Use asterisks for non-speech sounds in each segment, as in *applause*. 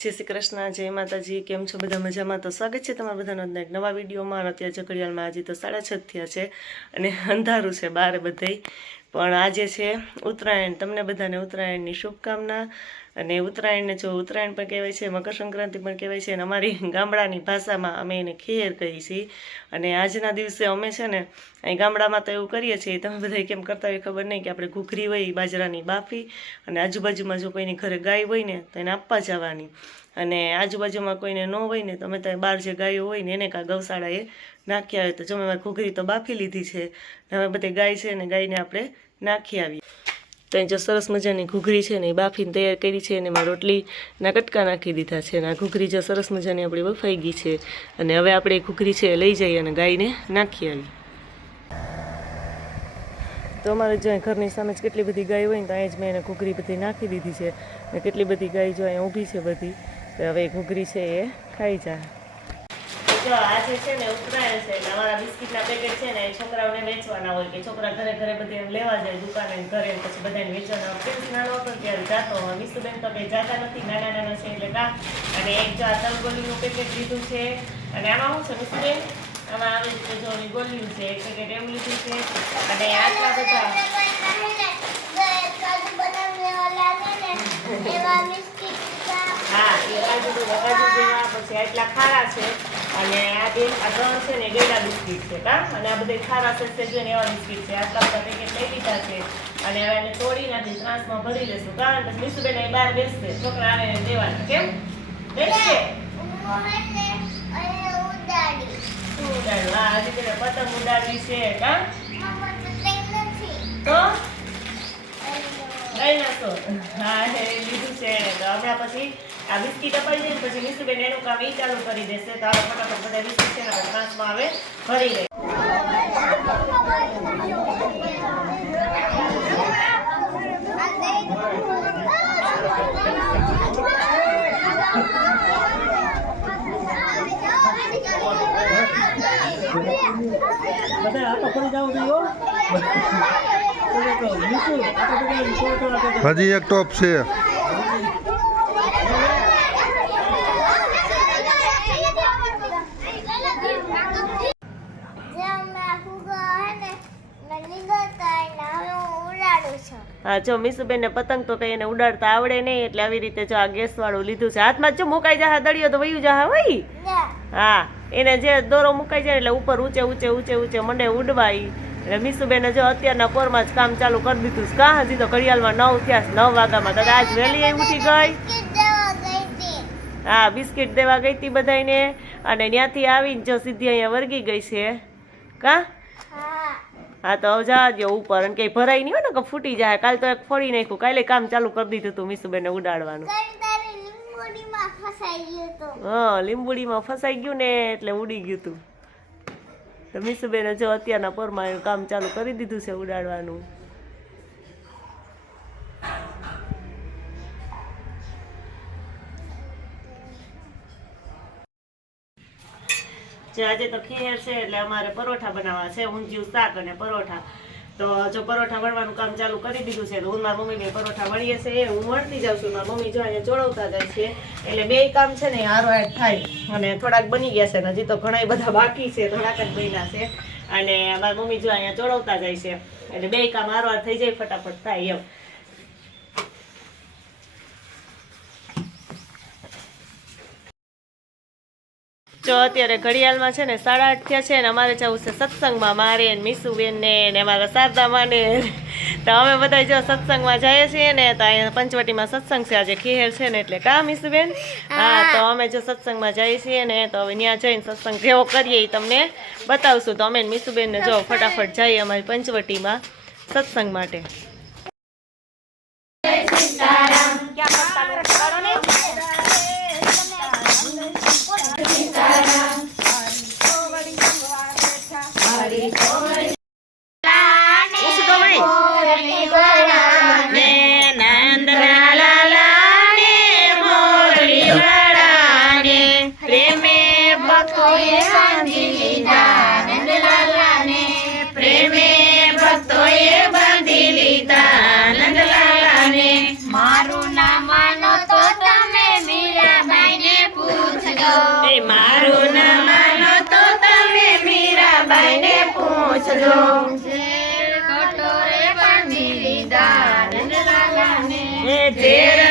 જય શ્રી કૃષ્ણ, જય માતાજી, કેમ છો બધા મજામાં? તો સ્વાગત છે તમારા બધાનો એક નવા વિડીયોમાં. અત્યારે ચકડિયાલમાં આજે તો સાડા છ થયા છે અને અંધારું છે બારે બધે. પણ આજે છે ઉત્તરાયણ. તમને બધાને ઉત્તરાયણની શુભકામના. અને ઉત્તરાયણને જો ઉત્તરાયણ પણ કહેવાય છે મકર સંક્રાંતિ પણ કહેવાય છે અને અમારી *laughs* ગામડાની ભાષામાં અમે એને ખેર કહીએ છીએ. અને આજના દિવસે અમે છે ને અહીં ગામડામાં તો એવું કરીએ છીએ, તમે બધા કેમ કરતા હોય ખબર નહીં કે આપણે ઘૂઘરી હોય બાજરાની બાફી અને આજુબાજુમાં જો કોઈની ઘરે ગાય હોય ને તો એને આપવા જવાની. અને આજુબાજુમાં કોઈને ન હોય ને તમે ત્યાં બહાર જે ગાયો હોય ને એને કાં ગૌશાળાએ નાખ્યા હોય. તો જો મેં ઘૂઘરી તો બાફી લીધી છે હવે બધી ગાય છે ને ગાયને આપણે નાખી આવીએ. તો અહીં જો સરસ મજાની ઘૂઘરી છે ને એ બાફીને તૈયાર કરી છે અને એમાં રોટલીના કટકા નાખી દીધા છે અને આ ઘૂઘરી જો સરસ મજાની આપણી બફાઈ ગઈ છે અને હવે આપણે એ ઘૂઘરી છે લઈ જઈએ અને ગાયને નાખી આવી તો અમારે જો અહીં ઘરની સામે જ કેટલી બધી ગાય હોય ને તો અહીં જ મેં એને ઘૂઘરી બધી નાખી દીધી છે ને કેટલી બધી ગાય જો અહીંયા ઊભી છે બધી, તો હવે એ ઘૂઘરી છે એ ખાઈ જાય જો આજે છે ને ઉત્તરાયણ છે એટલે અમારા બિસ્કિટના પેકેટ છે ને છોકરાઓને વેચવાના હોય કે છોકરા ઘરે ઘરે બધે એમ લેવા જાય દુકાને ઘરે, પછી બધાને વેચવાના હોય. પ્રિન્સ નાનો હતો ત્યારે જાતો વિશુબેન તો કંઈ જાતા નથી, નાના નાના છે એટલે કા. અને એક જો આ તલગોલીનું પેકેટ લીધું છે, અને આમાં શું છે વિશુબેન આમાં આવે છે જો ગોલિયું છે, એક પેકેટ એમ લીધું છે. અને આટલા બધા હા, એ કાજુ પછી આટલા ખારા છે. અને આ બે આ ત્રણ છે ને ગેડા બિસ્કીટ છે કા? અને આ બધા ખારા છે છે જોઈને એવા બિસ્કીટ છે. આટલા બધા પેકેટ લઈ લીધા છે. અને હવે એને તોડી નાખી ત્રાસમાં ભરી લેશું કારણ કે મિસુબેન એ બહાર બેસશે. છોકરા આવે દેવાના કેમ? બેસશે? શું ઉડાડ્યું? હા હજી પતંગ ઉડાડવી છે કા? તો? લઈ નાખો? હા એ લીધું છે. તો પછી આ બિસ્કિટ અપાઈ જાય પછી વિશુબેન એનું કામ એ ચાલુ કરી દેશે. તો આપણે બધા બિસ્કિટ છે આપણે ત્રાસમાં હવે ભરી લઈએ બધા આટો ફરી જાવ જોઈએ હજી એક ટોપ છે. હા જો મીસુબેન ને પતંગ તો કઈ એને ઉડાડતા આવડે નહીં એટલે આવી રીતે જો આ ગેસ વાળું લીધું છે. હાથમાં જો મુકાઈ જાય દળિયો તો વયું જાય હોય. હા એને જે દોરો મુકાઈ જાય એટલે ઉપર ઊંચે ઊંચે ઊંચે ઊંચે મંડે ઉડવાઈ એટલે મીસુબેને જો અત્યારના પોરમાં જ કામ ચાલુ કરી દીધું છે. કાં? હજી તો ઘડિયાળમાં નવ થયા નવ વાગ્યામાં દાદા આજ વહેલી ઉઠી ગઈ. હા બિસ્કિટ દેવા ગઈ હતી બધાને અને ત્યાંથી આવીને જો સીધી અહીંયા વર્ગી ગઈ છે. કાં? હા તો હવે જવા દો ઉપર. અને કંઈ ભરાઈ નહીં હોય ને કે ફૂટી જાય. કાલ તો એક ફોડી નાખ્યું. કાલે કામ ચાલુ કરી દીધું હતું મીસુબેને ઉડાડવાનું. હા લીંબુડીમાં ફસાઈ ગયું ને એટલે ઉડી ગયું હતું તો મીસુબેને જો અત્યારના પોરમાં એનું કામ ચાલુ કરી દીધું છે ઉડાડવાનું. આજે તો ખીર છે, એટલે અમારે પરોઠા બનાવવા છે, ઊંધિયું શાક અને પરોઠા. તો જો પરોઠા વણવાનું કામ ચાલુ કરી દીધું છે, તો હું મારા મમ્મીને પરોઠા વળીએ છે. હું વળતી જાઉં છું. મારા મમ્મી જો અહીંયા ચોળવતા જાય છે, એટલે બે કામ છે ને હારો હાર થાય. અને થોડાક બની ગયા છે, હજી તો ઘણા બધા બાકી છે થોડાક જ બન્યા છે. અને મારા મમ્મી જો અહીંયા ચોળવતા જાય છે, એટલે બે કામ હાર થઈ જાય, ફટાફટ થાય એમ. જો અત્યારે ઘડિયાળમાં છે ને સાડા આઠ થયા છે ને અમારે જવું છે સત્સંગમાં મારે ને મીસુબેન ને અમારા શારદામાં ને તો અમે બધા જો સત્સંગમાં જઈએ છીએ ને તો અહીંયા પંચવટીમાં સત્સંગ છે. આજે ખીહેર છે ને એટલે કા મીસુબેન? હા. તો અમે જો સત્સંગમાં જઈએ છીએ ને તો હવે ત્યાં જઈને સત્સંગ જેવો કરીએ એ તમને બતાવશું. તો અમે ને મીસુબેન જો ફટાફટ જઈએ અમારી પંચવટીમાં સત્સંગ માટે. સજો ઝેર કટોરે પણ લીધા નંદલાલાને ઝેર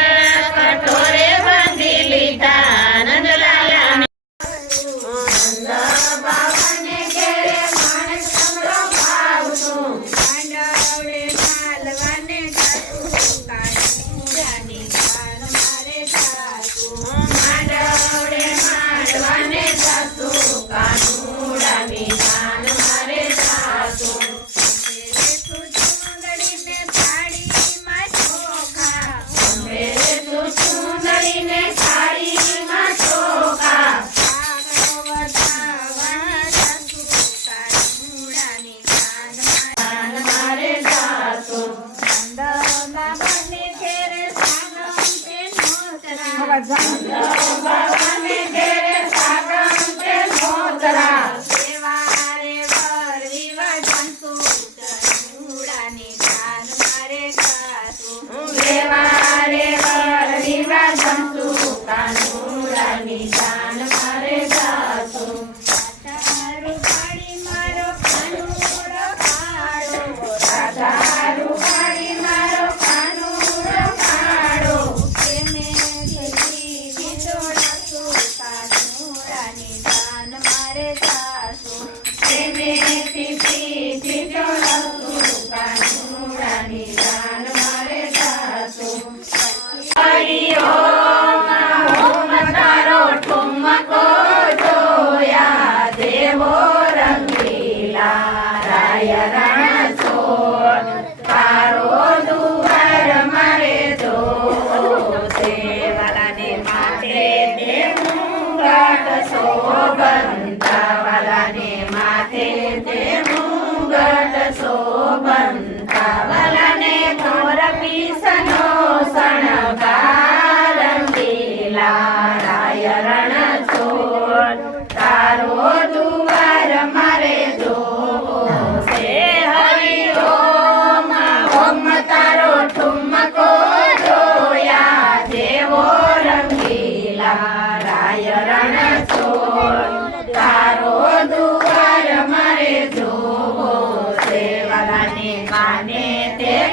બાવા જા Thank you.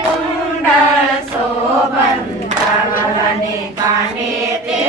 ಕುಂಡ ಸೋಬಂದ ಮಗನೆ ಕಾಣೆ ತೆ